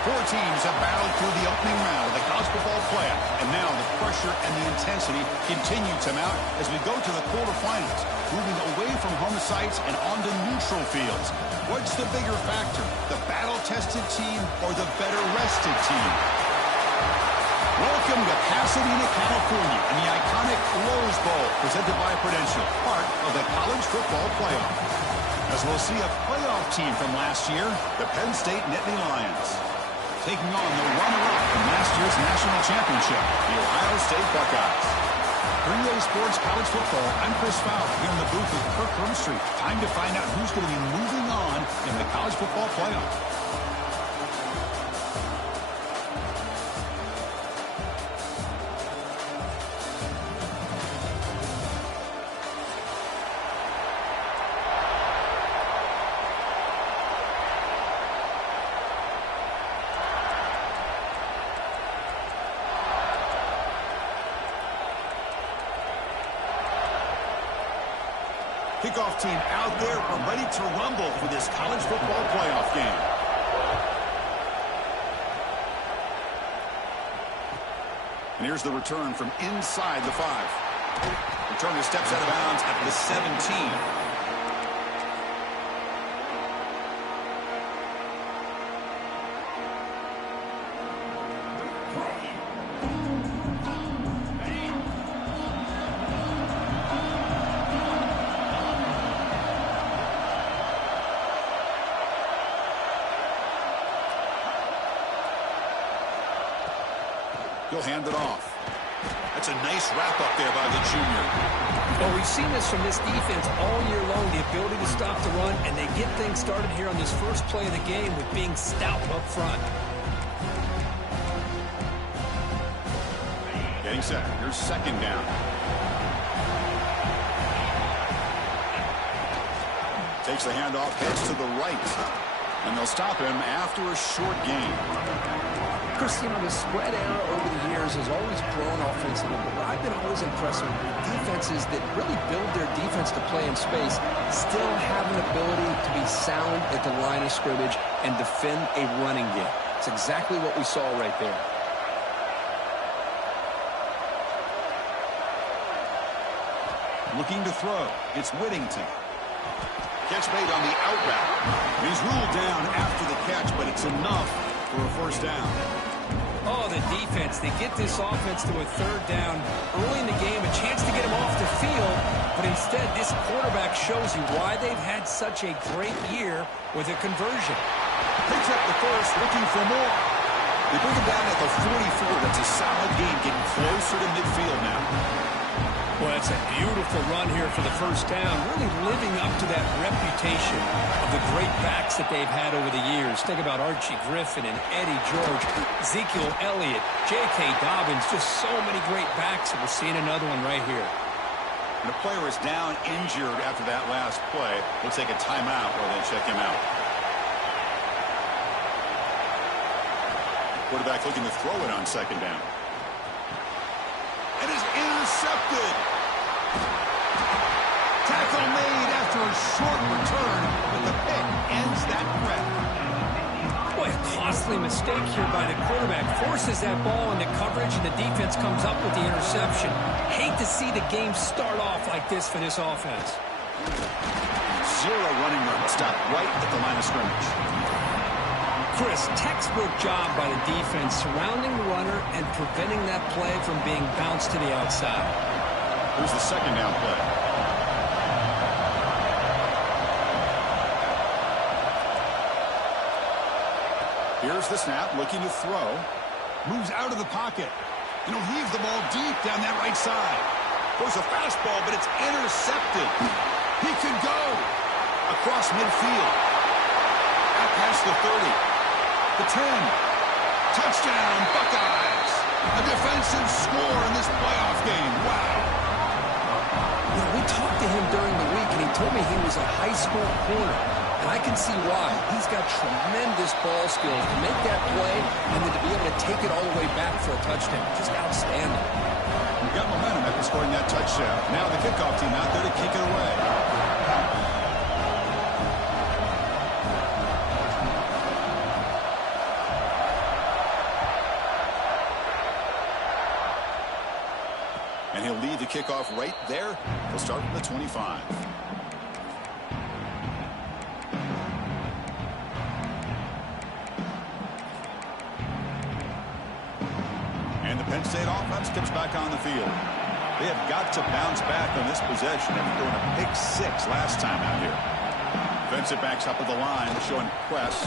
Four teams have battled through the opening round of the college football playoff, and now the pressure and the intensity continue to mount as we go to the quarterfinals, moving away from home sites and onto neutral fields. What's the bigger factor, the battle-tested team or the better-rested team? Welcome to Pasadena, California, and the iconic Rose Bowl, presented by Prudential, part of the college football playoff. As we'll see a playoff team from last year, the Penn State Nittany Lions, taking on the runner-up from last year's national championship, the Ohio State Buckeyes. For EA Sports College Football, I'm Chris Fowler, here in the booth with Kirk Hermstreet. Time to find out who's going to be moving on in the college football playoff. Kickoff team out there. We're ready to rumble for this college football playoff game. And here's the return from inside the 5. Returner steps out of bounds at the 17. He'll hand it off. That's a nice wrap-up there by the junior. Well, we've seen this from this defense all year long, the ability to stop the run, and they get things started here on this first play of the game with being stout up front. Getting set. Here's second down. Takes the handoff, heads to the right. And they'll stop him after a short gain. Chris, you know, the spread error over the years has always grown offensively, but I've been always impressed with defenses that really build their defense to play in space, still have an ability to be sound at the line of scrimmage and defend a running game. It's exactly what we saw right there. Looking to throw. It's Whittington. Catch made on the out route. He's ruled down after the catch, but it's enough for a first down. Oh, the defense. They get this offense to a third down early in the game, a chance to get him off the field, but instead this quarterback shows you why they've had such a great year with a conversion. Picks up the first, looking for more. They bring him down at the 44. That's a solid gain, getting closer to midfield now. Well, it's a beautiful run here for the first down, really living up to that reputation of the great backs that they've had over the years. Think about Archie Griffin and Eddie George, Ezekiel Elliott, J.K. Dobbins, just so many great backs, and we're seeing another one right here. And a player is down injured after that last play. Looks like a timeout while they check him out. Quarterback looking to throw it on second down. It is intercepted. Tackle made after a short return, but the pick ends that threat. Boy, a costly mistake here by the quarterback. Forces that ball into coverage, and the defense comes up with the interception. Hate to see the game start off like this for this offense. Zero running room. Stop right at the line of scrimmage. Chris, textbook job by the defense surrounding the runner and preventing that play from being bounced to the outside. Here's the second down play. Here's the snap, looking to throw. Moves out of the pocket. And he'll heave the ball deep down that right side. Throws a fastball, but it's intercepted. He can go across midfield. Out past the 30. The 10. Touchdown, Buckeyes. A defensive score in this playoff game. Wow. You know, we talked to him during the week, and he told me he was a high school corner. And I can see why. He's got tremendous ball skills to make that play and then to be able to take it all the way back for a touchdown. Just outstanding. He got momentum after scoring that touchdown. Now the kickoff team out there to kick it away. kickoff right there. They'll start from the 25. And the Penn State offense comes back on the field. They have got to bounce back on this possession after throwing a pick 6 last time out here. Defensive backs up at the line, showing press.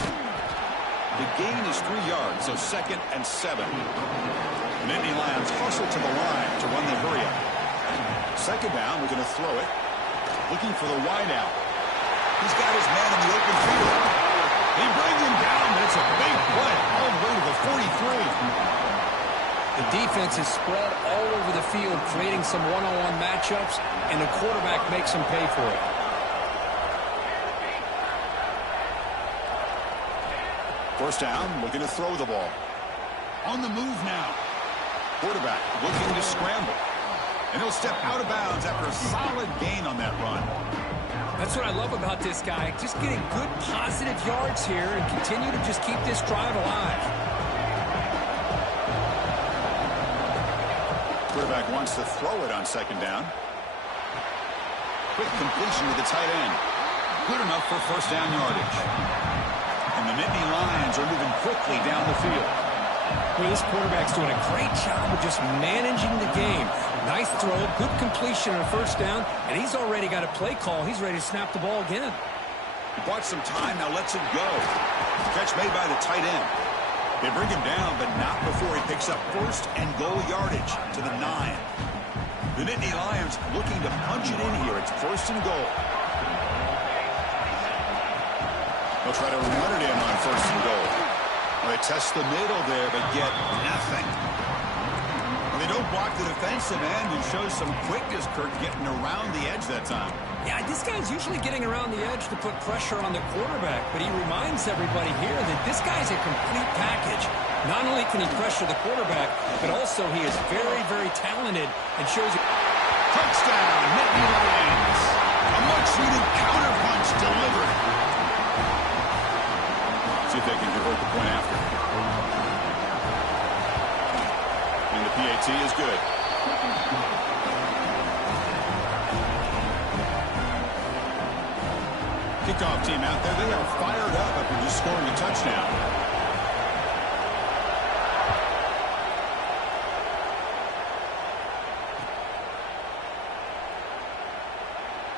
The gain is 3 yards, so 2nd and 7. Nittany Lions hustle to the line to run the hurry up. 2nd down, we're going to throw it. Looking for the wide out. He's got his man in the open field. He brings him down, but it's a big play all the way to the 43. The defense is spread all over the field, creating some one-on-one matchups, and the quarterback makes them pay for it. First down, looking to throw the ball. On the move now. Quarterback looking to scramble. And he'll step out of bounds after a solid gain on that run. That's what I love about this guy. Just getting good positive yards here and continue to just keep this drive alive. Quarterback wants to throw it on 2nd down. Quick completion to the tight end. Good enough for 1st down yardage. And the Nittany Lions are moving quickly down the field. Well, this quarterback's doing a great job of just managing the game. Nice throw, good completion on 1st down, and he's already got a play call. He's ready to snap the ball again. He bought some time, now lets it go. Catch made by the tight end. They bring him down, but not before he picks up 1st and goal yardage to the 9. The Nittany Lions looking to punch it in here. It's 1st and goal. They'll try to run it in on 1st and goal. Well, they test the middle there, but get nothing. Well, they don't block the defensive end and show some quickness, Kirk, getting around the edge that time. Yeah, this guy's usually getting around the edge to put pressure on the quarterback, but he reminds everybody here that this guy's a complete package. Not only can he pressure the quarterback, but also he is very, very talented and shows you. Touchdown, Nittany Lions. A much-needed counterpunch delivered. See if they can convert the point after. And the PAT is good. Kickoff team out there, they are fired up after just scoring a touchdown.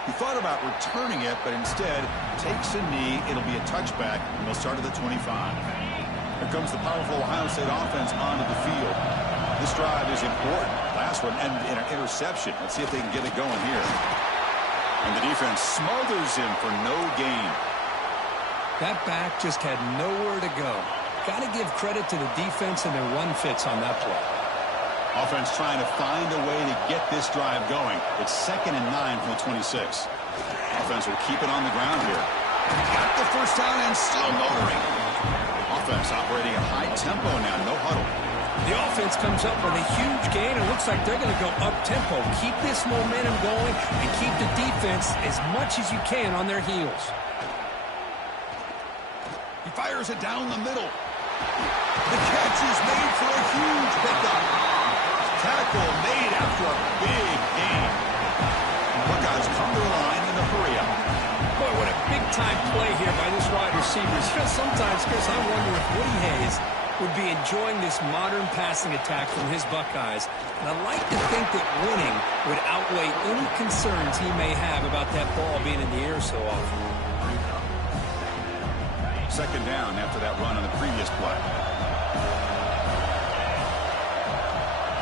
He thought about returning it, but instead takes a knee. It'll be a touchback, and they'll start at the 25. Here comes the powerful Ohio State offense onto the field. This drive is important. Last one ended in an interception. Let's see if they can get it going here. And the defense smothers him for no gain. That back just had nowhere to go. Got to give credit to the defense and their run fits on that play. Offense trying to find a way to get this drive going. It's 2nd and 9 from the 26. Offense will keep it on the ground here. Got the 1st down and still motoring. Offense operating at high tempo now, no huddle. The offense comes up with a huge gain. It looks like they're going to go up-tempo. Keep this momentum going and keep the defense as much as you can on their heels. He fires it down the middle. The catch is made for a huge pickup. Tackle made after a big gain. Buckeyes come to the line in a hurry-up. Boy, what a big-time play here by this wide receiver. You know, sometimes, Chris, I wonder if Woody Hayes would be enjoying this modern passing attack from his Buckeyes. And I like to think that winning would outweigh any concerns he may have about that ball being in the air so often. 2nd down after that run on the previous play.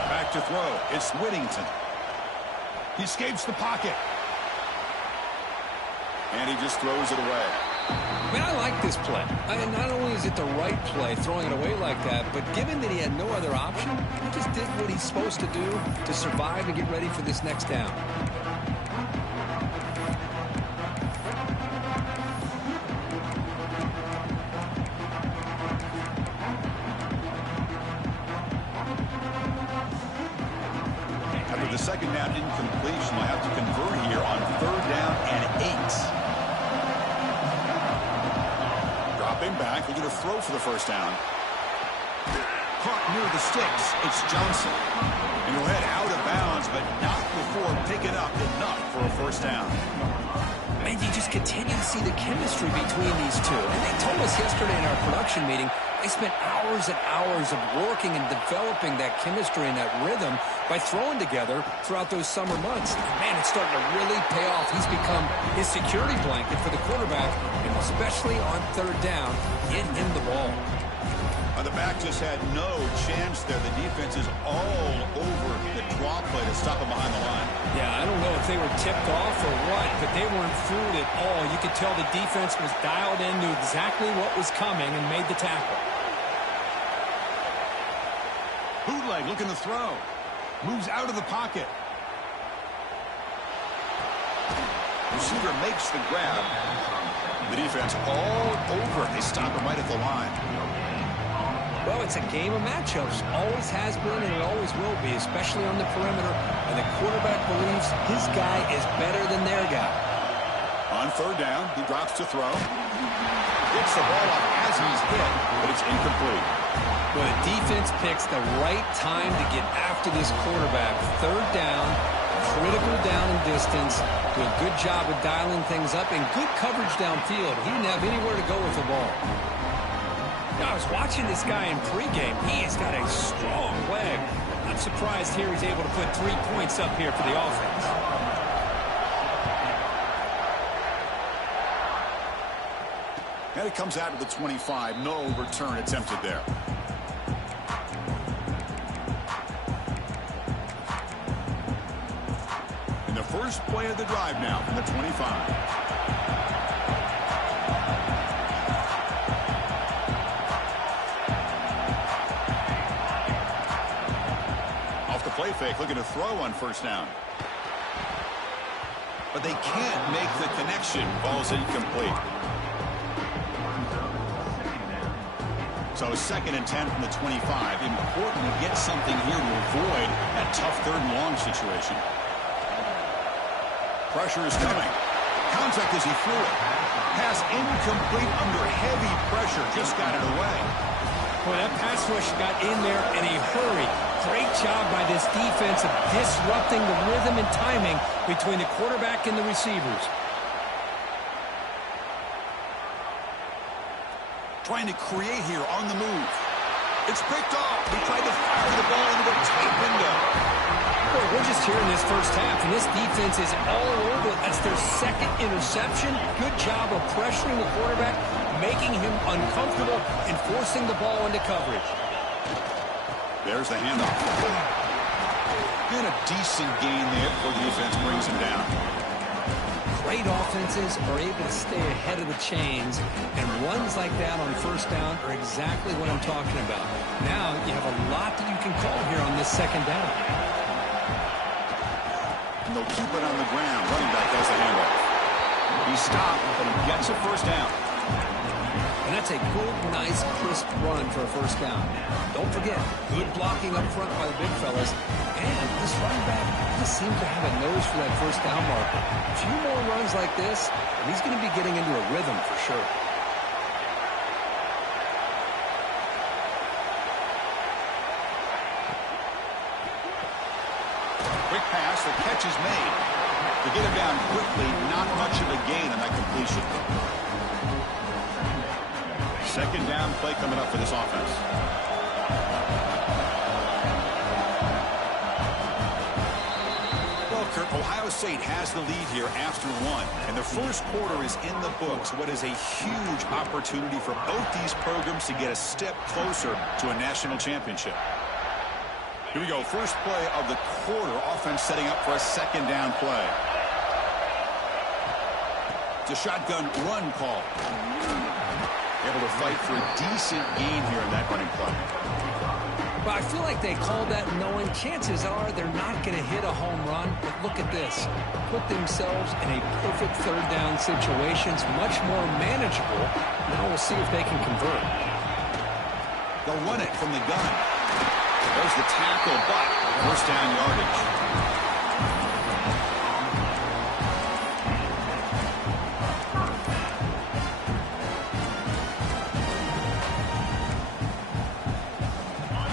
Back to throw. It's Whittington. He escapes the pocket. And he just throws it away. Man, I like this play. Not only is it the right play, throwing it away like that, but given that he had no other option, he just did what he's supposed to do to survive and get ready for this next down. After the 2nd down incompletion, they'll have to convert here on 3rd down and 8. Dropping back, looking to throw for the 1st down. Caught near the sticks. It's Johnson. And he'll head out of bounds, but not before picking up enough for a first down. And you just continue to see the chemistry between these two. And they told us yesterday in our production meeting, they spent hours and hours of working and developing that chemistry and that rhythm by throwing together throughout those summer months. And man, it's starting to really pay off. He's become his security blanket for the quarterback, and especially on third down, get him the ball. The back just had no chance there. The defense is all over the draw play to stop him behind the line. Yeah, I don't know if they were tipped off or what, but they weren't fooled at all. You could tell the defense was dialed in, knew exactly what was coming, and made the tackle. Bootleg looking to throw. Moves out of the pocket. Receiver makes the grab. The defense all over. They stop him right at the line. Well, it's a game of matchups. Always has been and it always will be, especially on the perimeter. And the quarterback believes his guy is better than their guy. On third down, he drops to throw. Gets the ball up as he's hit, but it's incomplete. Well, the defense picks the right time to get after this quarterback. Third down, critical down and distance. Do a good job of dialing things up and good coverage downfield. He didn't have anywhere to go with the ball. Now, I was watching this guy in pregame. He has got a strong leg. I'm surprised here he's able to put 3 points up here for the offense. And it comes out to the 25. No return attempted there. And the first play of the drive now from the 25. Play fake, looking to throw on first down. But they can't make the connection. Ball's incomplete. So 2nd and 10 from the 25. Important to get something here to avoid that tough third and long situation. Pressure is coming. Contact as he threw it. Pass incomplete under heavy pressure. Just got it away. Well, that pass rush got in there in a hurry. Great job by this defense of disrupting the rhythm and timing between the quarterback and the receivers. Trying to create here on the move. It's picked off. He tried to fire the ball into a tight window. Well, we're just here in this first half, and this defense is all over. That's their 2nd interception. Good job of pressuring the quarterback, making him uncomfortable, and forcing the ball into coverage. There's the handoff. And a decent gain there before the defense brings him down. Great offenses are able to stay ahead of the chains, and runs like that on first down are exactly what I'm talking about. Now you have a lot that you can call here on this 2nd down. And they'll keep it on the ground. Running back has the handoff. He stopped, but he gets a first down. And that's a good, nice, crisp run for a first down. Don't forget, good blocking up front by the big fellas. And this running back just seems to have a nose for that first down marker. A few more runs like this, and he's going to be getting into a rhythm for sure. Quick pass, the catch is made. To get him down quickly, not much of a gain on that completion. 2nd down play coming up for this offense. Well, Kurt, Ohio State has the lead here after 1. And the first quarter is in the books. What is a huge opportunity for both these programs to get a step closer to a national championship. Here we go. First play of the quarter. Offense setting up for a 2nd down play. It's a shotgun run call. Able to fight for a decent gain here in that running play. But I feel like they called that knowing chances are they're not going to hit a home run. But look at this. Put themselves in a perfect 3rd down situation. It's much more manageable. Now we'll see if they can convert. They'll run it from the gun. There's the tackle, but first down yardage.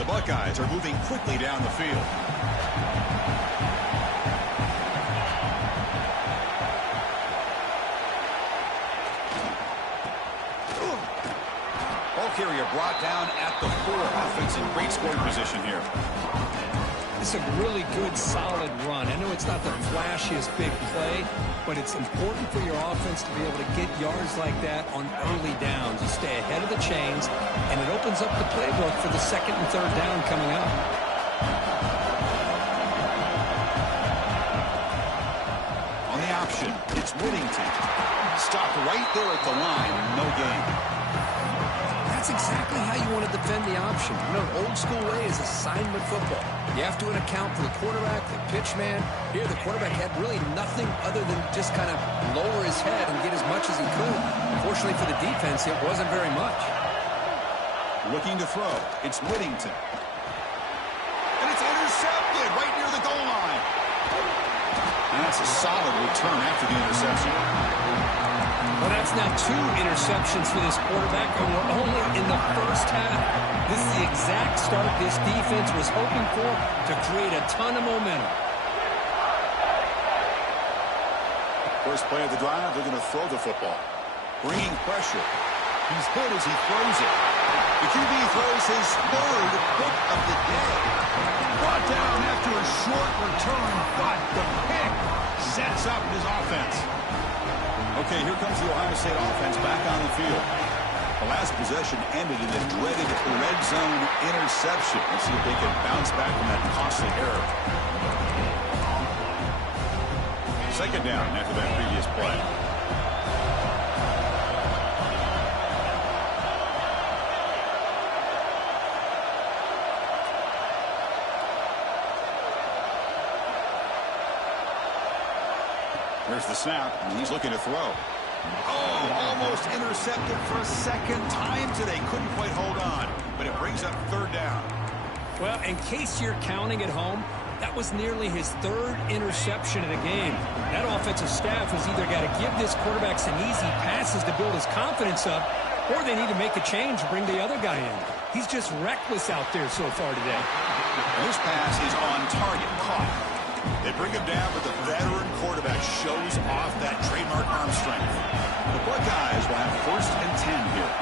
Buckeyes are moving quickly down the field. Ball carrier brought down at the 4. Offense in great scoring position here. It's a really good, solid run. I know it's not the flashiest big play, but it's important for your offense to be able to get yards like that on early downs. You stay ahead of the chains, and it opens up the playbook for the 2nd and 3rd down coming up. On the option, it's Whittington. Stopped right there at the line. No gain. That's exactly how you want to defend the option. You know, an old-school way is assignment football. You have to account for the quarterback, the pitch man. Here, the quarterback had really nothing other than just kind of lower his head and get as much as he could. Fortunately for the defense, it wasn't very much. Looking to throw. It's Whittington. And it's intercepted right near the goal line. And that's a solid return after the interception. Well, that's now 2 interceptions for this quarterback, and we're only in the first half. This is the exact start this defense was hoping for to create a ton of momentum. First play of the drive, they're going to throw the football. Bringing pressure. He's hit as he throws it. The QB throws his 3rd pick of the day. Brought down after a short return, but the pick sets up his offense. Okay, here comes the Ohio State offense back on the field. The last possession ended in a dreaded red zone interception. Let's see if they can bounce back from that costly error. 2nd down after that previous play. There's the snap, and he's looking to throw. Oh, almost intercepted for a 2nd time today. Couldn't quite hold on, but it brings up 3rd down. Well, in case you're counting at home, that was nearly his 3rd interception of the game. That offensive staff has either got to give this quarterback some easy passes to build his confidence up, or they need to make a change and bring the other guy in. He's just reckless out there so far today. And this pass is on target, caught. They bring him down, but the veteran quarterback shows off that trademark arm strength. The Buckeyes will have 1st and 10 here.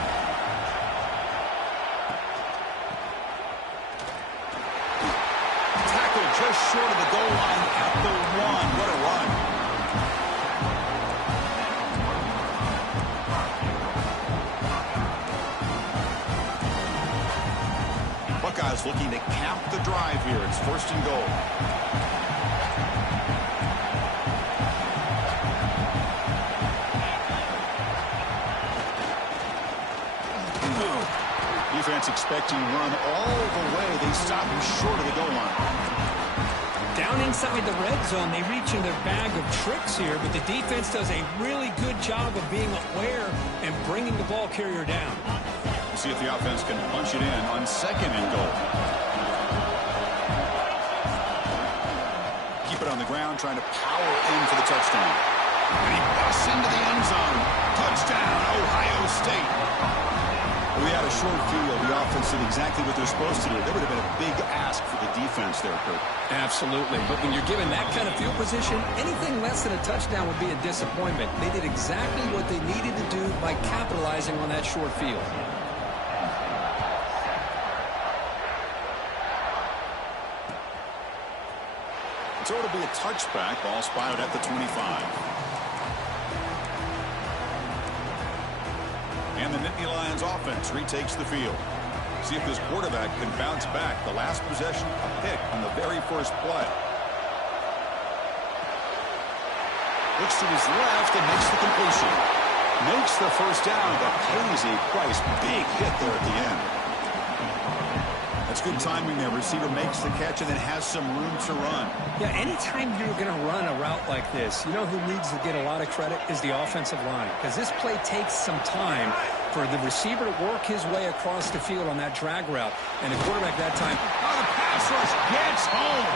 Tackled just short of the goal line at the 1. What a run. Buckeyes looking to cap the drive here. It's 1st and goal. Defense expecting run all the way. They stop him short of the goal line. Down inside the red zone, they reach in their bag of tricks here, but the defense does a really good job of being aware and bringing the ball carrier down. We'll see if the offense can punch it in on 2nd and goal. Keep it on the ground, trying to power in for the touchdown. And he busts into the end zone. Touchdown, Ohio State. We had a short field. The offense did exactly what they're supposed to do. That would have been a big ask for the defense there, Kurt. Absolutely. But when you're given that kind of field position, anything less than a touchdown would be a disappointment. They did exactly what they needed to do by capitalizing on that short field. So it'll be a touchback. Ball spotted at the 25. And the Nittany Lions offense retakes the field. See if this quarterback can bounce back. The last possession, a pick on the very first play. Looks to his left and makes the completion. Makes the 1st down, but pays a price. Big hit there at the end. That's good timing there. Receiver makes the catch and then has some room to run. Yeah, anytime you're going to run a route like this, you know who needs to get a lot of credit is the offensive line. Because this play takes some time for the receiver to work his way across the field on that drag route. And the quarterback that time, oh, the pass rush gets home.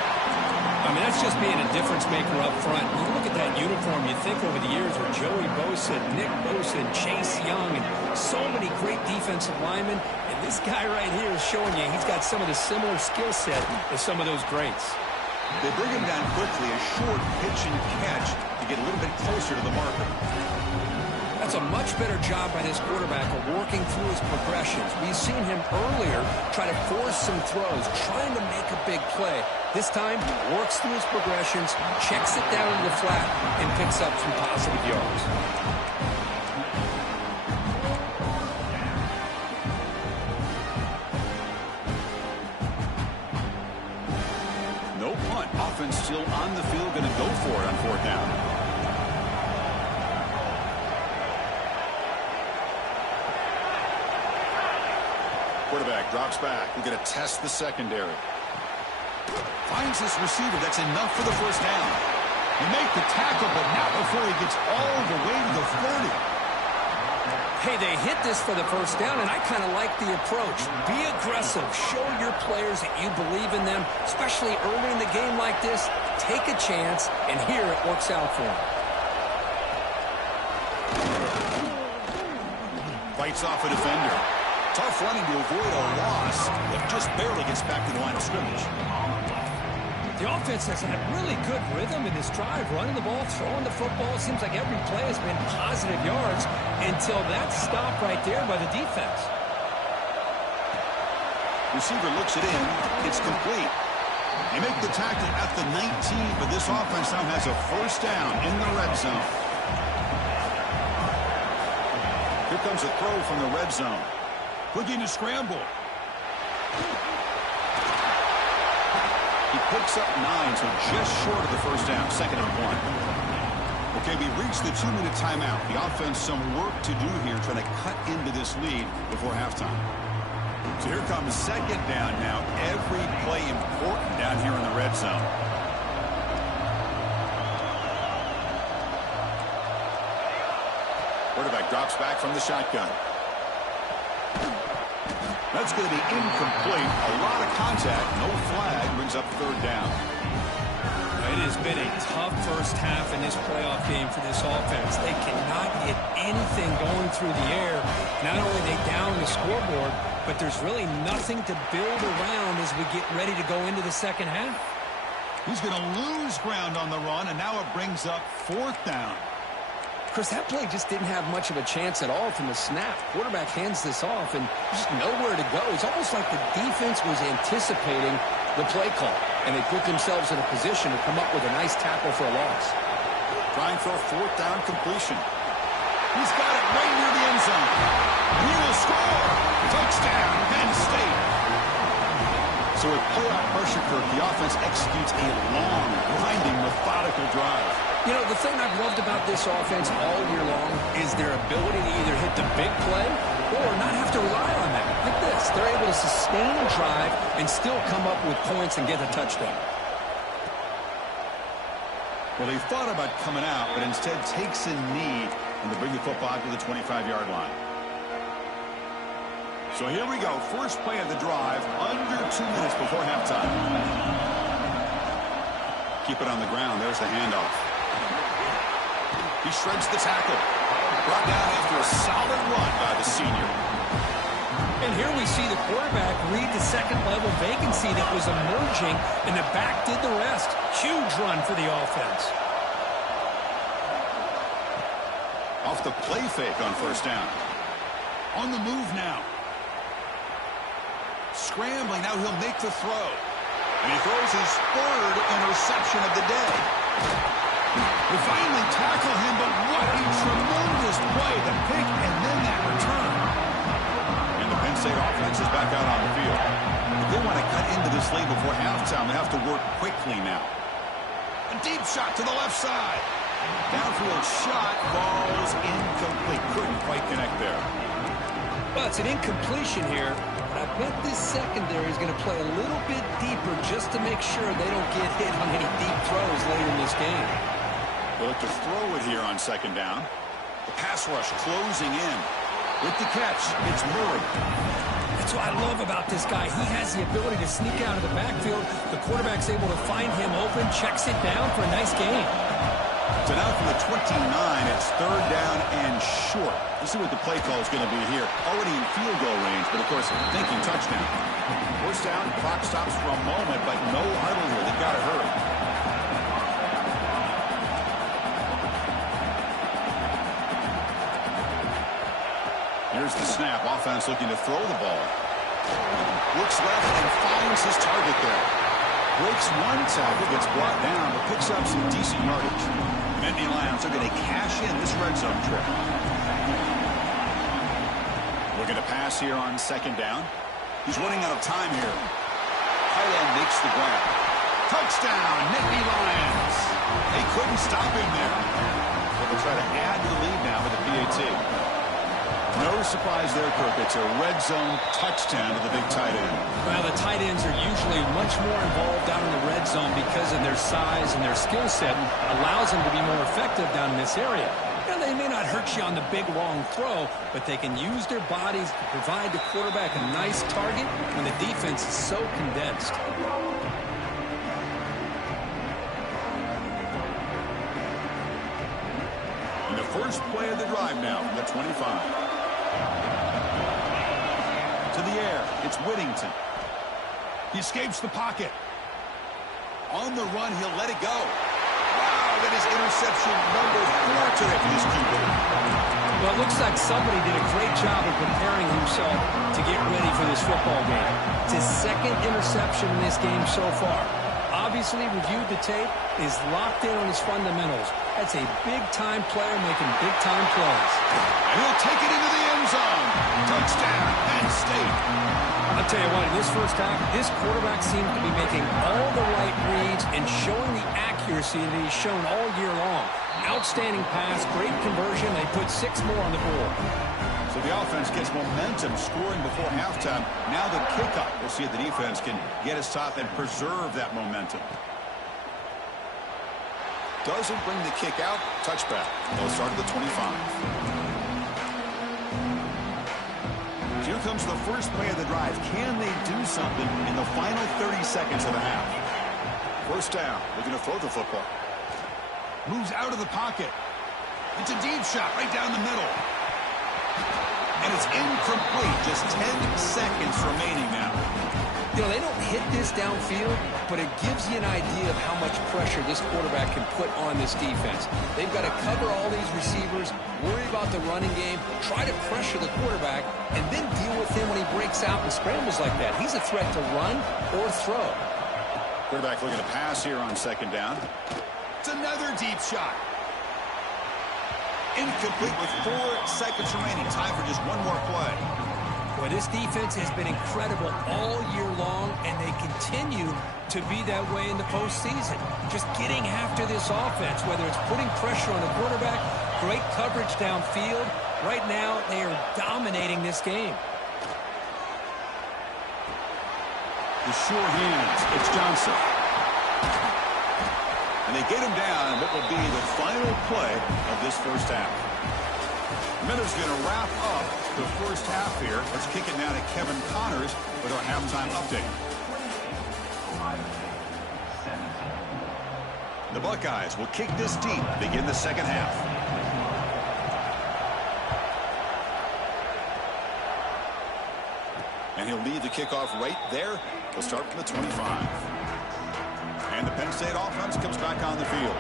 I mean, that's just being a difference maker up front. You look at that uniform, you think over the years with Joey Bosa, Nick Bosa, and Chase Young, and so many great defensive linemen. And this guy right here is showing you he's got some of the similar skill set as some of those greats. They bring him down quickly, a short pitch and catch to get a little bit closer to the marker. That's a much better job by this quarterback of working through his progressions. We've seen him earlier try to force some throws, trying to make a big play. This time, he works through his progressions, checks it down into the flat, and picks up some positive yards. No punt. Offense still on the field, going to go for it on 4th down. Quarterback drops back. We're going to test the secondary. Finds his receiver. That's enough for the 1st down. He make the tackle, but not before he gets all the way to the 30. Hey, they hit this for the 1st down, and I kind of like the approach. Be aggressive. Show your players that you believe in them, especially early in the game like this. Take a chance, and here it works out for him. Fights off a defender. Tough running to avoid a loss, but just barely gets back to the line of scrimmage. The offense has had really good rhythm in this drive, running the ball, throwing the football. Seems like every play has been positive yards until that stop right there by the defense. Receiver looks it in. It's complete. They make the tackle at the 19, but this offense now has a 1st down in the red zone. Here comes a throw from the red zone. Looking to scramble. He picks up 9, so just short of the 1st down, 2nd and 1. Okay, we reached the 2-minute timeout. The offense some work to do here, trying to cut into this lead before halftime. So here comes 2nd down now. Every play important down here in the red zone. Quarterback drops back from the shotgun. That's going to be incomplete. A lot of contact. No flag. Brings up 3rd down. It has been a tough 1st half in this playoff game for this offense. They cannot get anything going through the air. Not only are they down the scoreboard, but there's really nothing to build around as we get ready to go into the 2nd half. He's going to lose ground on the run, and now it brings up 4th down. Chris, that play just didn't have much of a chance at all from the snap. Quarterback hands this off, and just nowhere to go. It's almost like the defense was anticipating the play call, and they put themselves in a position to come up with a nice tackle for a loss. Trying for a 4th down completion. He's got it right near the end zone. He will score. Touchdown, Penn State. So with playoff pressure, Kirk, the offense executes a long, grinding, methodical drive. You know, the thing I've loved about this offense all year long is their ability to either hit the big play or not have to rely on that. Like this, they're able to sustain a drive and still come up with points and get a touchdown. Well, he thought about coming out, but instead takes a knee and to bring the football to the 25-yard line. So here we go. First play of the drive, under 2 minutes before halftime. Keep it on the ground. There's the handoff. He shreds the tackle. Brought down after a solid run by the senior. And here we see the quarterback read the 2nd level vacancy that was emerging, and the back did the rest. Huge run for the offense. Off the play fake on 1st down. On the move now. Scrambling. Now he'll make the throw. And he throws his 3rd interception of the day. They finally tackle him, but what a tremendous play. The pick and then that return. And the Penn State offense is back out on the field. If they want to cut into this lead before halftime, they have to work quickly now. A deep shot to the left side. Downfield shot falls incomplete. Couldn't quite connect there. Well, it's an incompletion here. But I bet this secondary is going to play a little bit deeper just to make sure they don't get hit on any deep throws later in this game. They'll look to throw it here on 2nd down. The pass rush closing in. With the catch, it's Murray. That's what I love about this guy. He has the ability to sneak out of the backfield. The quarterback's able to find him open, checks it down for a nice gain. So now from the 29, it's 3rd down and short. Let's see what the play call is going to be here. Already in field goal range, But, of course, thinking touchdown. First down, clock stops for a moment, but no huddle here. They've got to hurry. Here's the snap. Offense looking to throw the ball. Looks left and finds his target there. Breaks one tackle, gets brought down, but picks up some decent yardage. Nittany Lions are going to cash in this red zone trip. Looking to pass here on second down. He's running out of time here. Tight end makes the grab. Touchdown, Nittany Lions. They couldn't stop him there. They'll try to add to the lead now with the PAT. No surprise there, Kirk. It's a red zone touchdown to the big tight end. Well, the tight ends are usually much more involved down in the red zone because of their size and their skill set, and allows them to be more effective down in this area. Now, they may not hurt you on the big, long throw, but they can use their bodies to provide the quarterback a nice target when the defense is so condensed. And the first play of the drive now from the 25. To the air, it's Whittington. He escapes the pocket. On the run, he'll let it go. Wow, that is interception number 4 today for this QB. Well, it looks like somebody did a great job of preparing himself to get ready for this football game. It's his second interception in this game so far. Obviously reviewed the tape, is locked in on his fundamentals. That's a big-time player making big-time plays. And he'll take it into the end zone. Touchdown, Penn State. I'll tell you what, in this first half, this quarterback seems to be making all the right reads and showing the accuracy that he's shown all year long. Outstanding pass, great conversion. They put 6 more on the board. So the offense gets momentum, scoring before halftime. Now the kickoff. We'll see if the defense can get his top and preserve that momentum. Doesn't bring the kick out. Touchback. They'll start at the 25. Here comes the first play of the drive. Can they do something in the final 30 seconds of the half? First down. Looking to throw the football. Moves out of the pocket. It's a deep shot right down the middle. And it's incomplete. Just 10 seconds remaining now. You know, they don't hit this downfield, but it gives you an idea of how much pressure this quarterback can put on this defense. They've got to cover all these receivers, worry about the running game, try to pressure the quarterback, and then deal with him when he breaks out and scrambles like that. He's a threat to run or throw. Quarterback looking to pass here on second down. It's another deep shot. Incomplete with 4 seconds remaining. Time for just one more play. Well, this defense has been incredible all year long, and they continue to be that way in the postseason. Just getting after this offense, whether it's putting pressure on the quarterback, great coverage downfield. Right now, they are dominating this game. The sure hands. It's Johnson. And they get him down in what will be the final play of this first half. Miller's going to wrap up the first half here. Let's kick it now to Kevin Connors with our halftime update. The Buckeyes will kick this deep, begin the second half. And he'll lead the kickoff right there. We'll start from the 25. And the Penn State offense comes back on the field.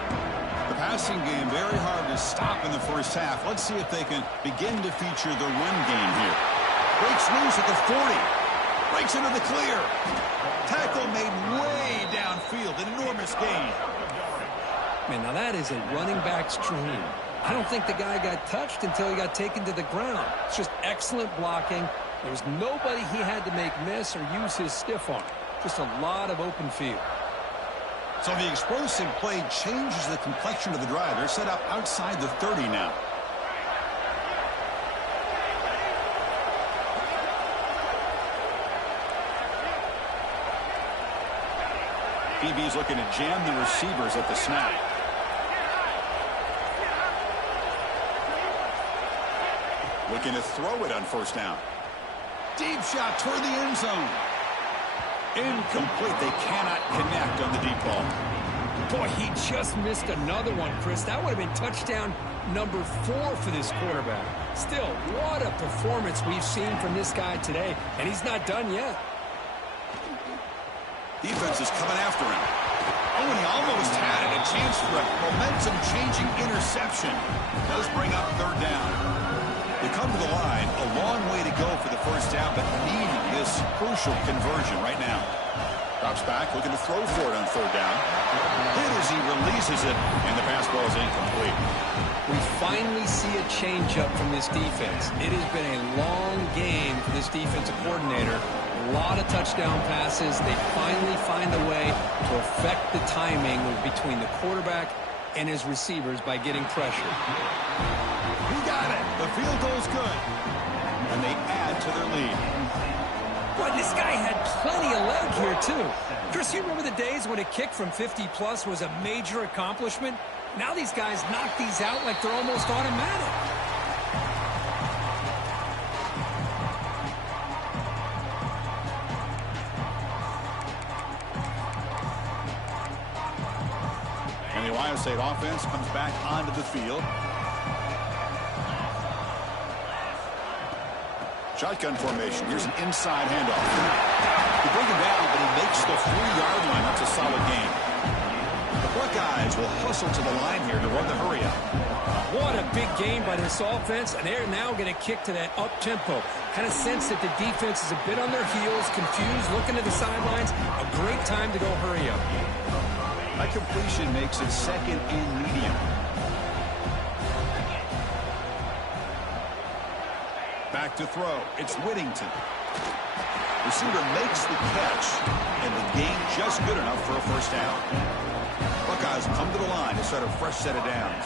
The passing game very hard to stop in the first half. Let's see if they can begin to feature the run game here. Breaks loose at the 40. Breaks into the clear. Tackle made way downfield. An enormous gain. Man, now that is a running back's dream. I don't think the guy got touched until he got taken to the ground. It's just excellent blocking. There was nobody he had to make miss or use his stiff arm. Just a lot of open field. So the explosive play changes the complexion of the drive. They're set up outside the 30 now. DB's looking to jam the receivers at the snap. Looking to throw it on first down. Deep shot toward the end zone. Incomplete. They cannot connect on the deep ball. Boy, he just missed another one, Chris. That would have been touchdown number 4 for this quarterback. Still, what a performance we've seen from this guy today, and he's not done yet. Defense is coming after him. Oh, and he almost had it. A chance for a momentum-changing interception. Does bring up third down. They come to the line. A long way to go for the first down, but needing this crucial conversion right now. Drops back, looking to throw for it on third down. Hit as he releases it, and the pass ball is incomplete. We finally see a change-up from this defense. It has been a long game for this defensive coordinator. A lot of touchdown passes. They finally find a way to affect the timing between the quarterback and his receivers by getting pressure. He got it. The field goal's good. And they add to their lead. Boy, this guy had plenty of leg here, too. Chris, you remember the days when a kick from 50-plus was a major accomplishment? Now these guys knock these out like they're almost automatic. And the Ohio State offense comes back onto the field. Shotgun formation. Here's an inside handoff. They bring him down, but he makes the 3-yard line. That's a solid gain. The Buckeyes will hustle to the line here to run the hurry up. What a big game by this offense, and they're now going to kick to that up-tempo. Kind of sense that the defense is a bit on their heels, confused, looking to the sidelines. A great time to go hurry up. That completion makes it second and medium. Back to throw. It's Whittington. Receiver makes the catch, and the gain just good enough for a first down. Buckeyes come to the line to start a fresh set of downs.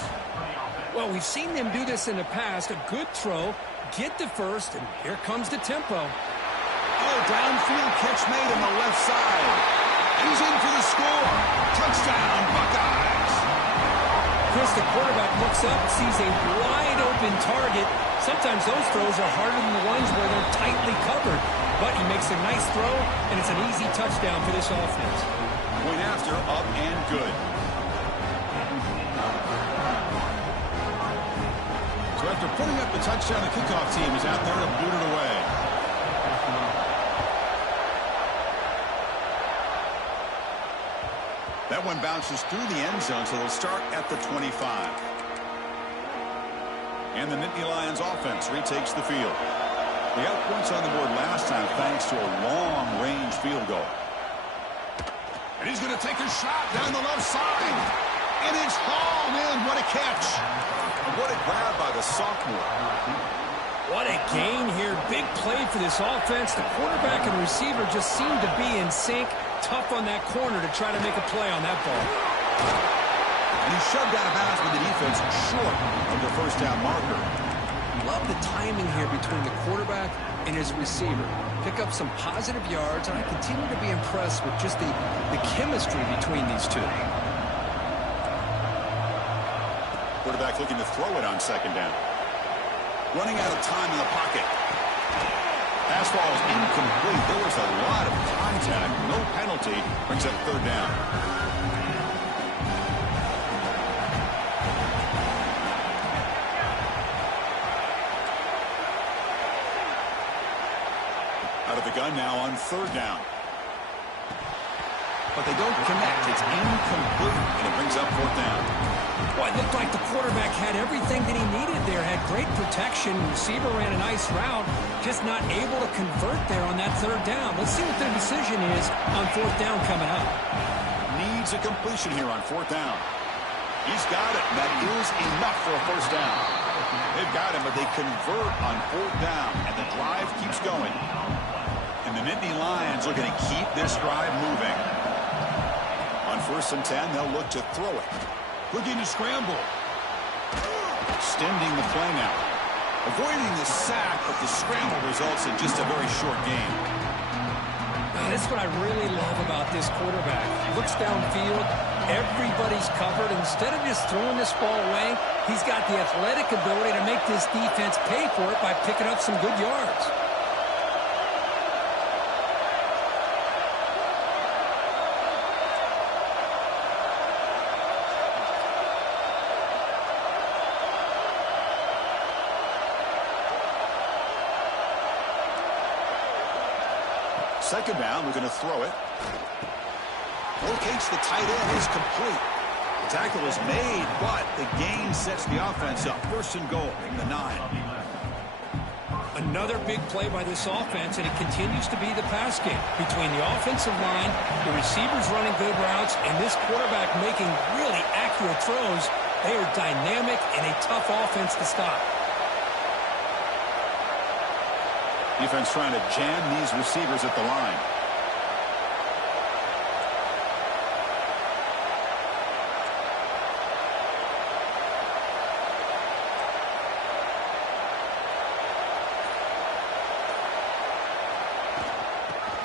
Well, we've seen them do this in the past. A good throw, get the first, and here comes the tempo. Oh, downfield catch made on the left side. He's in for the score. Touchdown, Buckeyes. Chris, the quarterback looks up, sees a wide-open target. Sometimes those throws are harder than the ones where they're tightly covered. But he makes a nice throw, and it's an easy touchdown for this offense. Point after, up and good. So after putting up the touchdown, the kickoff team is out there to boot it away. That one bounces through the end zone, so they'll start at the 25. And the Nittany Lions offense retakes the field. They got points on the board last time thanks to a long-range field goal. And he's going to take a shot down the left side. And it's hauled in. What a catch. And what a grab by the sophomore. What a gain here. Big play for this offense. The quarterback and receiver just seem to be in sync. Tough on that corner to try to make a play on that ball. And he shoved out of bounds with the defense short of the first down marker. Love the timing here between the quarterback and his receiver. Pick up some positive yards, and I continue to be impressed with just the chemistry between these two. Quarterback looking to throw it on second down. Running out of time in the pocket. Pass ball is incomplete. There was a lot of contact. No penalty. Brings up third down. Out of the gun now on third down. But they don't connect. It's incomplete, and it brings up fourth down. Well, it looked like the quarterback had everything that he needed there. Had great protection. Receiver ran a nice route. Just not able to convert there on that third down. Let's see what their decision is on fourth down coming up. Needs a completion here on fourth down. He's got it. That is enough for a first down. They've got him, but they convert on fourth down, and the drive keeps going. And the Nittany Lions are going to keep this drive moving. On 1st and 10, they'll look to throw it. Looking to scramble. Extending the play now. Avoiding the sack, but the scramble results in just a very short gain. That's what I really love about this quarterback. Looks downfield. Everybody's covered. Instead of just throwing this ball away, he's got the athletic ability to make this defense pay for it by picking up some good yards. Second down, we're going to throw it. Locates the tight end, is complete. The tackle is made, but the gain sets the offense up. First and goal from the 9. Another big play by this offense, and it continues to be the pass game. Between the offensive line, the receivers running good routes, and this quarterback making really accurate throws, they are dynamic and a tough offense to stop. Defense trying to jam these receivers at the line.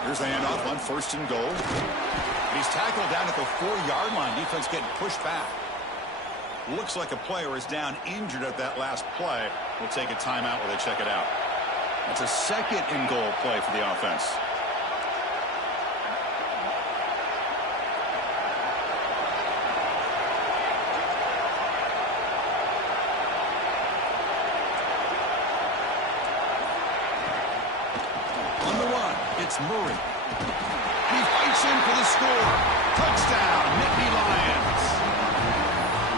Here's the handoff on first and goal. And he's tackled down at the 4-yard line. Defense getting pushed back. Looks like a player is down injured at that last play. We'll take a timeout while they check it out. That's a second and goal play for the offense. On the run, it's Murray. He fights in for the score. Touchdown, Nittany Lions.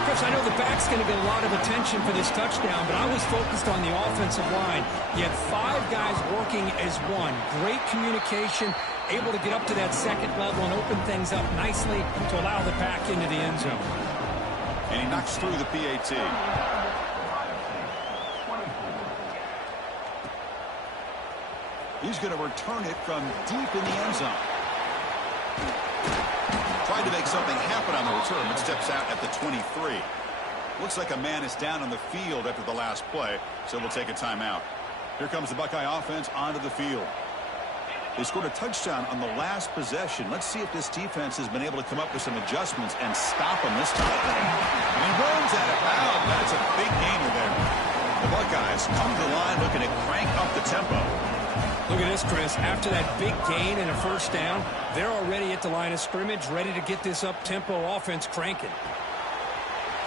Chris, I know the back's going to get a lot of attention for this touchdown, but I was focused on the offensive line. You had 5 guys working as one. Great communication, able to get up to that second level and open things up nicely to allow the pack into the end zone. And he knocks through the PAT. He's going to return it from deep in the end zone. Tried to make something happen on the return, but steps out at the 23. Looks like a man is down on the field after the last play, so we'll take a timeout. Here comes the Buckeye offense onto the field. They scored a touchdown on the last possession. Let's see if this defense has been able to come up with some adjustments and stop them this time. He runs out of bounds. That's a big gainer there. The Buckeyes come to the line looking to crank up the tempo. Look at this, Chris. After that big gain and a first down, they're already at the line of scrimmage, ready to get this up-tempo offense cranking.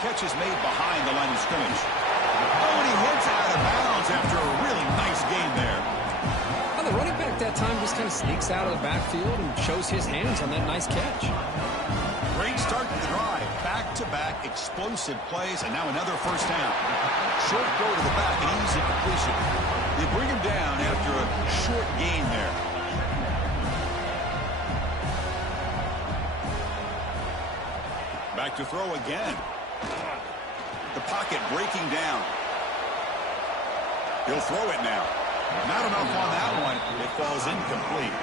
Catch is made behind the line of scrimmage. Oh, and he hits out of bounds after a really nice gain there. Well, the running back that time just kind of sneaks out of the backfield and shows his hands on that nice catch. Great start to the drive. Back-to-back explosive plays, and now another first down. Short throw to the back, an easy completion. They bring him down after a short gain there. Back to throw again. The pocket breaking down. He'll throw it now. Not enough on that one. It falls incomplete.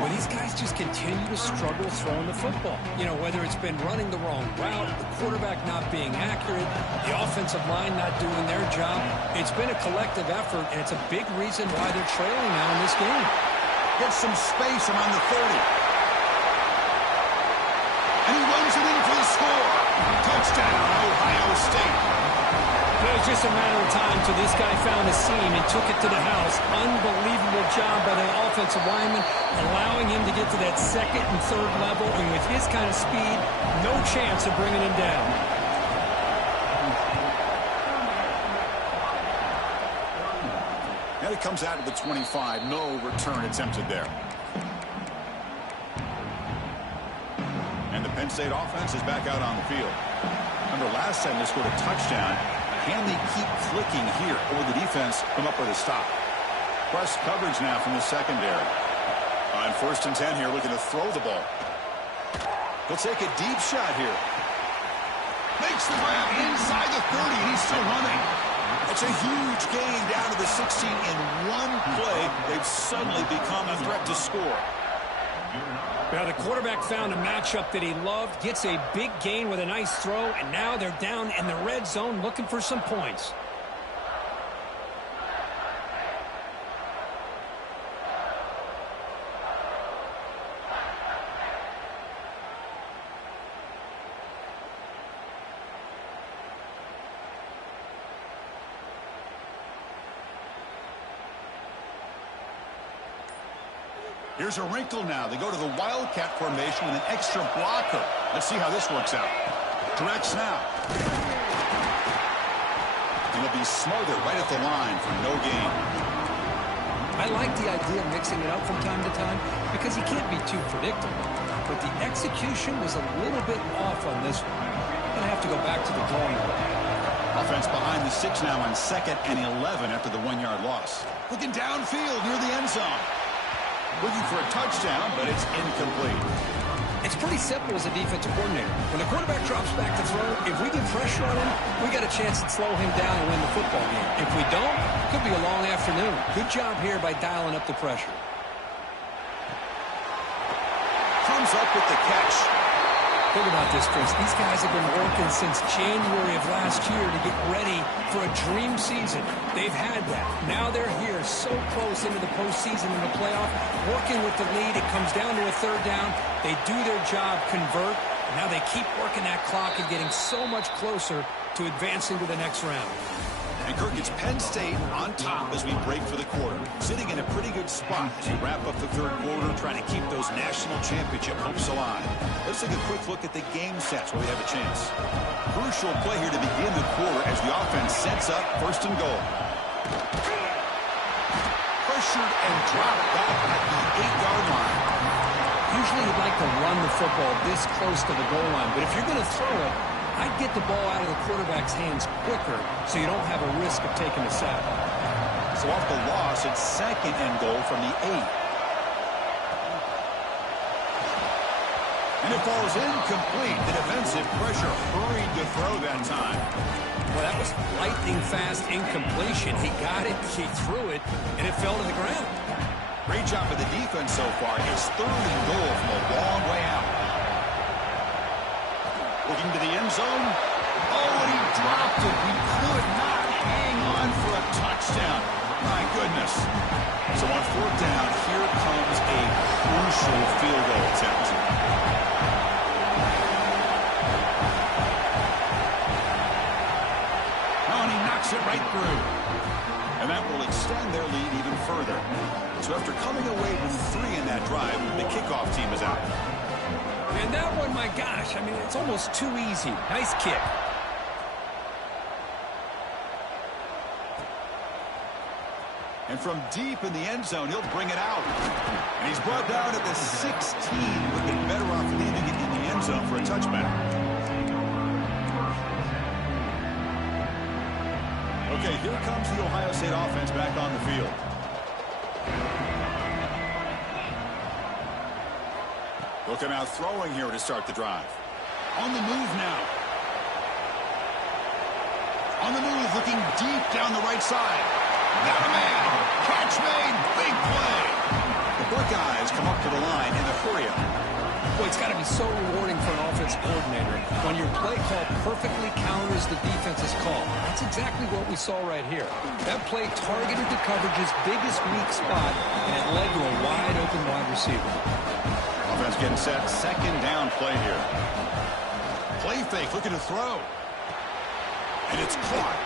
Well, these guys just continue to struggle throwing the football. You know, whether it's been running the wrong route, the quarterback not being accurate, the offensive line not doing their job. It's been a collective effort, and it's a big reason why they're trailing now in this game. Gets some space around the 30. And he runs it in for the score. Touchdown, Ohio State. It was just a matter of time till this guy found a seam and took it to the house. Unbelievable job by the offensive lineman, allowing him to get to that second and third level. And with his kind of speed, no chance of bringing him down. And it comes out of the 25. No return attempted there. And the Penn State offense is back out on the field. Remember, last time they scored a touchdown. Can they keep clicking here, or the defense come up with a stop? Press coverage now from the secondary. On first and 10 here, looking to throw the ball. He'll take a deep shot here. Makes the grab inside the 30, and he's still running. It's a huge gain down to the 16 in one play. They've suddenly become a threat to score. Well, the quarterback found a matchup that he loved, gets a big gain with a nice throw, and now they're down in the red zone looking for some points. Here's a wrinkle now. They go to the Wildcat formation with an extra blocker. Let's see how this works out. Direct snap. And it'll be smothered right at the line for no gain. I like the idea of mixing it up from time to time because you can't be too predictable. But the execution was a little bit off on this one. I'm going to have to go back to the drawing board. Offense behind the 6 now on 2nd and 11 after the 1-yard loss. Looking downfield near the end zone. Looking for a touchdown, but it's incomplete. It's pretty simple as a defensive coordinator. When the quarterback drops back to throw, if we get pressure on him, we got a chance to slow him down and win the football game. If we don't, it could be a long afternoon. Good job here by dialing up the pressure. Comes up with the catch. Think about this, Chris. These guys have been working since January of last year to get ready for a dream season. They've had that. Now they're here so close into the postseason and the playoff, working with the lead. It comes down to a 3rd down. They do their job, convert. And now they keep working that clock and getting so much closer to advancing to the next round. And Kirk, it's Penn State on top as we break for the quarter. Sitting in a pretty good spot as we wrap up the 3rd quarter, trying to keep those national championship hopes alive. Let's take a quick look at the game sets where we have a chance. Crucial play here to begin the quarter as the offense sets up 1st and goal. Pressured and dropped back at the 8-yard line. Usually you'd like to run the football this close to the goal line, but if you're going to throw it, I'd get the ball out of the quarterback's hands quicker so you don't have a risk of taking a sack. So off the loss, it's 2nd and goal from the 8. And it falls incomplete. The defensive pressure hurried to throw that time. Well, that was lightning fast incompletion. He got it, he threw it, and it fell to the ground. Great job of the defense so far. It's 3rd and goal from a long way out. Looking to the end zone. Oh, and he dropped it. He could not hang on for a touchdown. My goodness. So on 4th down, here comes a crucial field goal attempt. Oh, and he knocks it right through. And that will extend their lead even further. So after coming away with 3 in that drive, the kickoff team is out. And that one, my gosh, I mean, it's almost too easy. Nice kick. And from deep in the end zone, he'll bring it out. And he's brought down at the 16, looking better off leaving it in the end zone for a touchback. Okay, here comes the Ohio State offense back on the field. They'll come out throwing here to start the drive. On the move now. On the move, looking deep down the right side. Got a man. Catch made. Big play. The Buckeyes come up to the line in a hurry-up. Boy, it's got to be so rewarding for an offense coordinator when your play call perfectly counters the defense's call. That's exactly what we saw right here. That play targeted the coverage's biggest weak spot, and it led to a wide-open wide receiver. Offense getting set. 2nd down play here. Play fake, looking to throw. And it's caught.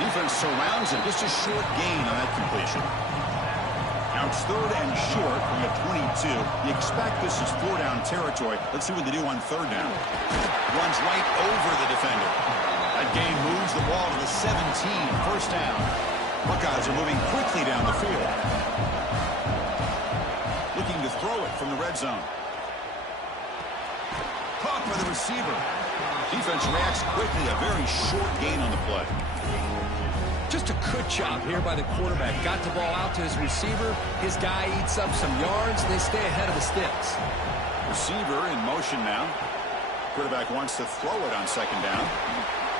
Defense surrounds him. Just a short gain on that completion. Now it's 3rd and short from the 22. You expect this is 4-down territory. Let's see what they do on 3rd down. Runs right over the defender. That gain moves the ball to the 17. 1st down. Buckeyes are moving quickly down the field. Looking to throw it from the red zone. Caught by the receiver. Defense reacts quickly. A very short gain on the play. Just a good job here by the quarterback. Got the ball out to his receiver. His guy eats up some yards. They stay ahead of the sticks. Receiver in motion now. Quarterback wants to throw it on 2nd down.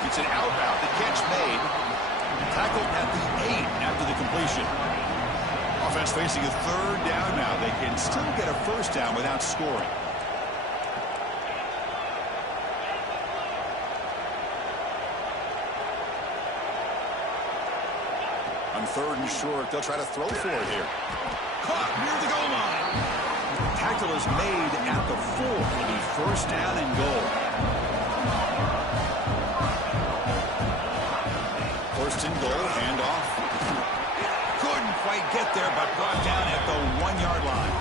It's an out route. The catch made. Tackled at the 8 after the completion. Offense facing a 3rd down now. They can still get a 1st down without scoring. On 3rd and short, they'll try to throw for it here. Caught near the goal line. Tackle is made at the 4. It'll be 1st down and goal. 1st and goal, handoff. Couldn't quite get there, but brought down at the 1-yard line.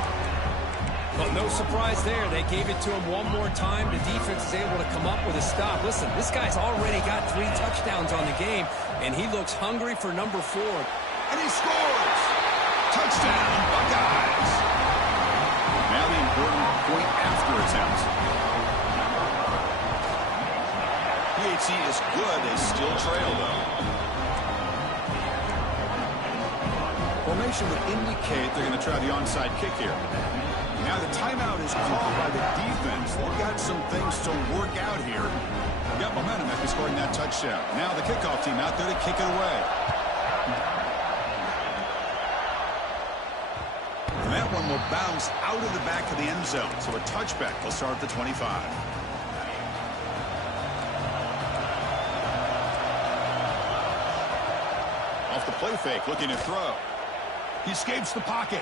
Well, no surprise there. They gave it to him one more time. The defense is able to come up with a stop. Listen, this guy's already got 3 touchdowns on the game, and he looks hungry for number 4. And he scores! Touchdown, Buckeyes. Now the important point after attempt. PAT is good. They still trail, though. Formation would indicate they're going to try the onside kick here. Now the timeout is called by the defense. They've got some things to work out here. Got momentum after scoring that touchdown. Now the kickoff team out there to kick it away. And that one will bounce out of the back of the end zone. So a touchback will start at the 25. Off the play fake, looking to throw. He escapes the pocket.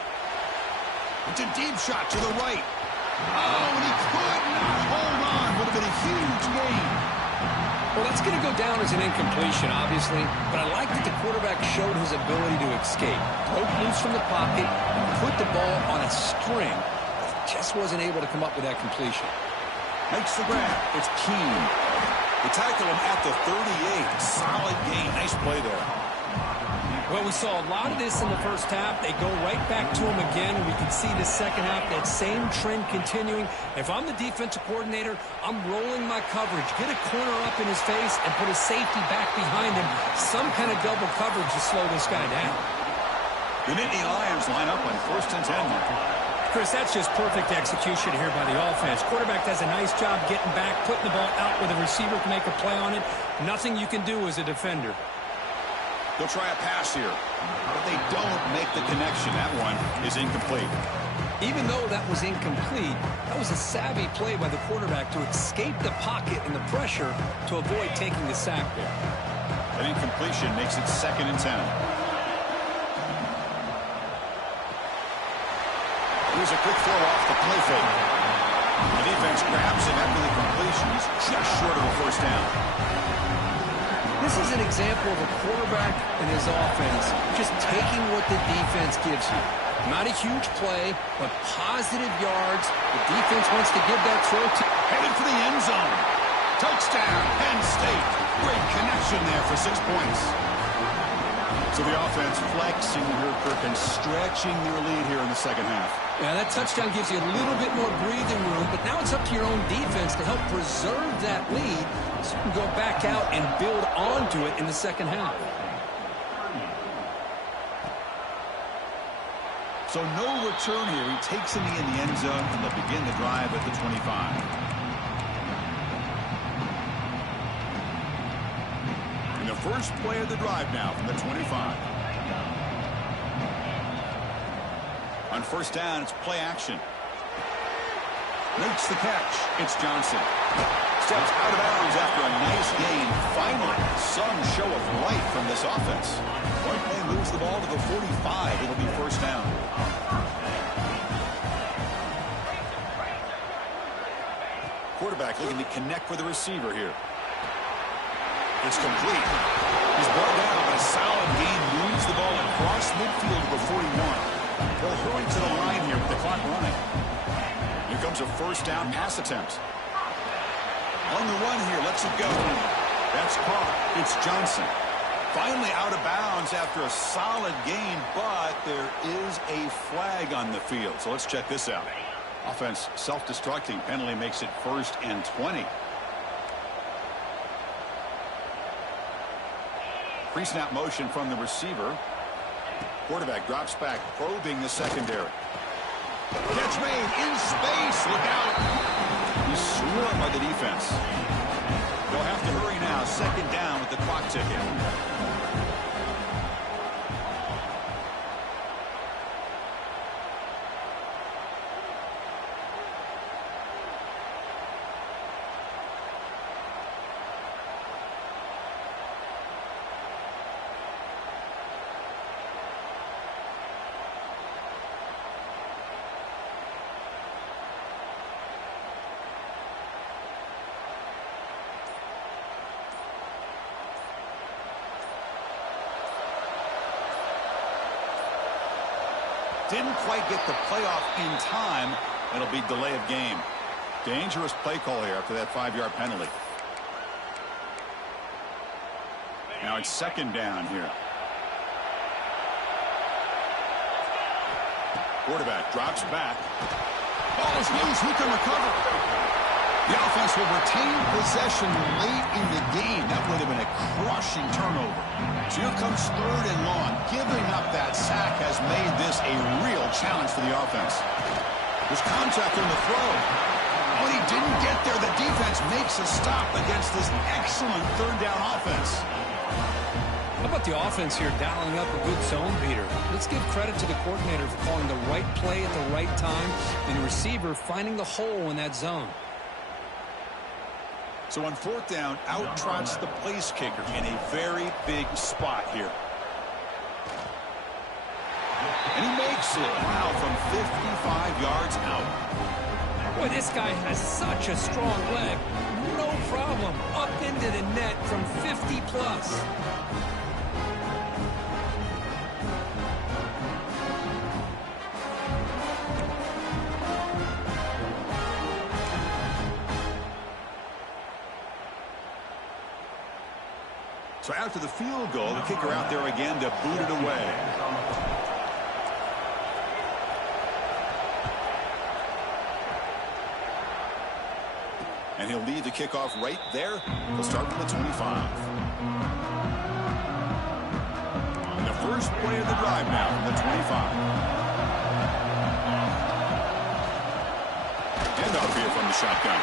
It's a deep shot to the right. Oh, and he could not hold on. Would have been a huge gain. Well, that's going to go down as an incompletion, obviously, but I like that the quarterback showed his ability to escape. Broke loose from the pocket, and put the ball on a string. Just wasn't able to come up with that completion. Makes the grab. It's Keen. They tackle him at the 38. Solid gain. Nice play there. Well, we saw a lot of this in the first half. They go right back to him again, and we can see the second half, that same trend continuing. If I'm the defensive coordinator, I'm rolling my coverage. Get a corner up in his face and put a safety back behind him. Some kind of double coverage to slow this guy down. The Nittany Lions line up on 1st and 10. Chris, that's just perfect execution here by the offense. Quarterback does a nice job getting back, putting the ball out where the receiver can make a play on it. Nothing you can do as a defender. They'll try a pass here, but they don't make the connection. That one is incomplete. Even though that was incomplete, that was a savvy play by the quarterback to escape the pocket and the pressure to avoid taking the sack there. An incompletion makes it 2nd and 10. Here's a quick throw off the play fake. The defense grabs him after the completion. He's just short of a 1st down. This is an example of a quarterback and his offense just taking what the defense gives you. Not a huge play, but positive yards. The defense wants to give that throw to. Headed for the end zone. Touchdown, Penn State. Great connection there for 6 points. So the offense flexing here, Perkins, stretching their lead here in the second half. Yeah, that touchdown gives you a little bit more breathing room, but now it's up to your own defense to help preserve that lead so you can go back out and build onto it in the second half. So no return here. He takes him in the end zone, and they'll begin the drive at the 25. And the first play of the drive now from the 25. On 1st down, it's play action. Makes the catch. It's Johnson. Steps out of bounds after a nice gain. Finally, some show of life from this offense. One play moves the ball to the 45. It'll be 1st down. Quarterback looking to connect with the receiver here. It's complete. He's brought down, but a solid gain moves the ball across midfield to the 41. They'll hurry to the line here with the clock running. Here comes a 1st down pass attempt. On the run here, lets it go. That's caught. It's Johnson. Finally out of bounds after a solid gain, but there is a flag on the field. So let's check this out. Offense self-destructing. Penalty makes it 1st and 20. Pre-snap motion from the receiver. Quarterback drops back, probing the secondary. Catch made in space. Look out. He's swarmed by the defense. They'll have to hurry now. 2nd down with the clock ticking. Didn't quite get the playoff in time. It'll be delay of game. Dangerous play call here after that 5-yard penalty. Now it's 2nd down here. Quarterback drops back. Ball is loose. Who can recover? The offense will retain possession late in the game. That would have been a crushing turnover. So here comes 3rd and long. Giving up that sack has made this a real challenge for the offense. There's contact on the throw. When he didn't get there, the defense makes a stop against this excellent 3rd down offense. How about the offense here dialing up a good zone beater? Let's give credit to the coordinator for calling the right play at the right time and the receiver finding the hole in that zone. So on 4th down, out trots the place kicker in a very big spot here. And he makes it, wow, from 55 yards out. Boy, this guy has such a strong leg. No problem. Up into the net from 50 plus. So after the field goal, the kicker out there again to boot it away. And he'll lead the kickoff right there. He'll start from the 25. And the first play of the drive now from the 25. Handoff here from the shotgun.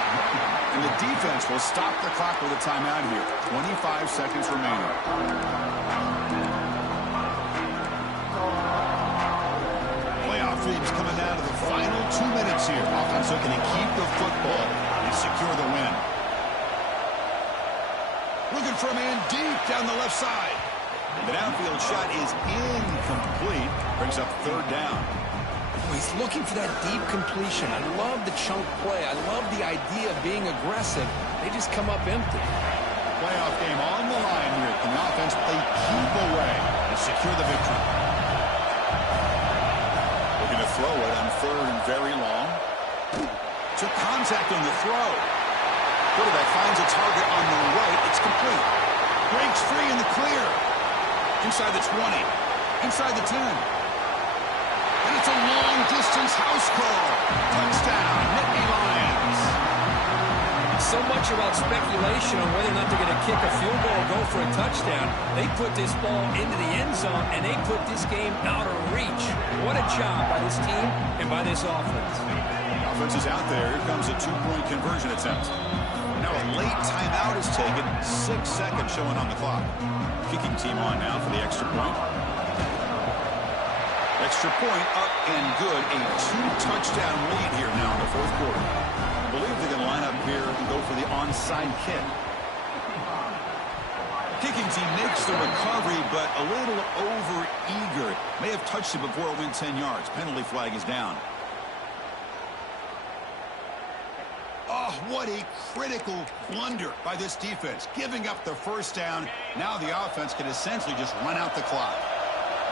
And the defense will stop the clock with a timeout here. 25 seconds remaining. Playoff themes coming down to the final 2 minutes here. Offense looking to keep the football and secure the win. Looking for a man deep down the left side. The downfield shot is incomplete. Brings up 3rd down. He's looking for that deep completion. I love the chunk play. I love the idea of being aggressive. They just come up empty. Playoff game on the line here. Can the offense play keep away and secure the victory? Looking to throw it on 3rd and very long. Took contact on the throw. Quarterback finds a target on the right. It's complete. Breaks free in the clear. Inside the 20. Inside the 10. And it's a long-distance house call. Touchdown, Nittany Lions. So much about speculation on whether or not they're going to kick a field goal or go for a touchdown. They put this ball into the end zone, and they put this game out of reach. What a job by this team and by this offense. The offense is out there. Here comes a 2-point conversion attempt. Now a late timeout is taken. 6 seconds showing on the clock. Kicking team on now for the extra point. Extra point up and good. A 2-touchdown lead here now in the 4th quarter. I believe they're going to line up here and go for the onside kick. Kicking team makes the recovery, but a little over-eager. May have touched it before it went 10 yards. Penalty flag is down. Oh, what a critical blunder by this defense. Giving up the 1st down. Now the offense can essentially just run out the clock.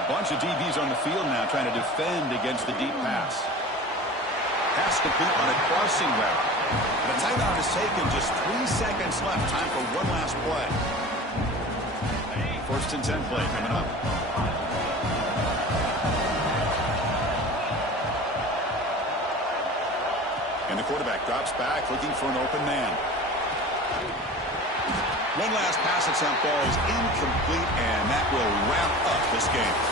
A bunch of DBs on the field now trying to defend against the deep pass. Pass complete on a crossing route. And a timeout is taken. Just 3 seconds left. Time for one last play. 1st and 10 play coming up. And the quarterback drops back looking for an open man. One last pass attempt. Ball is incomplete, and that will wrap up this game.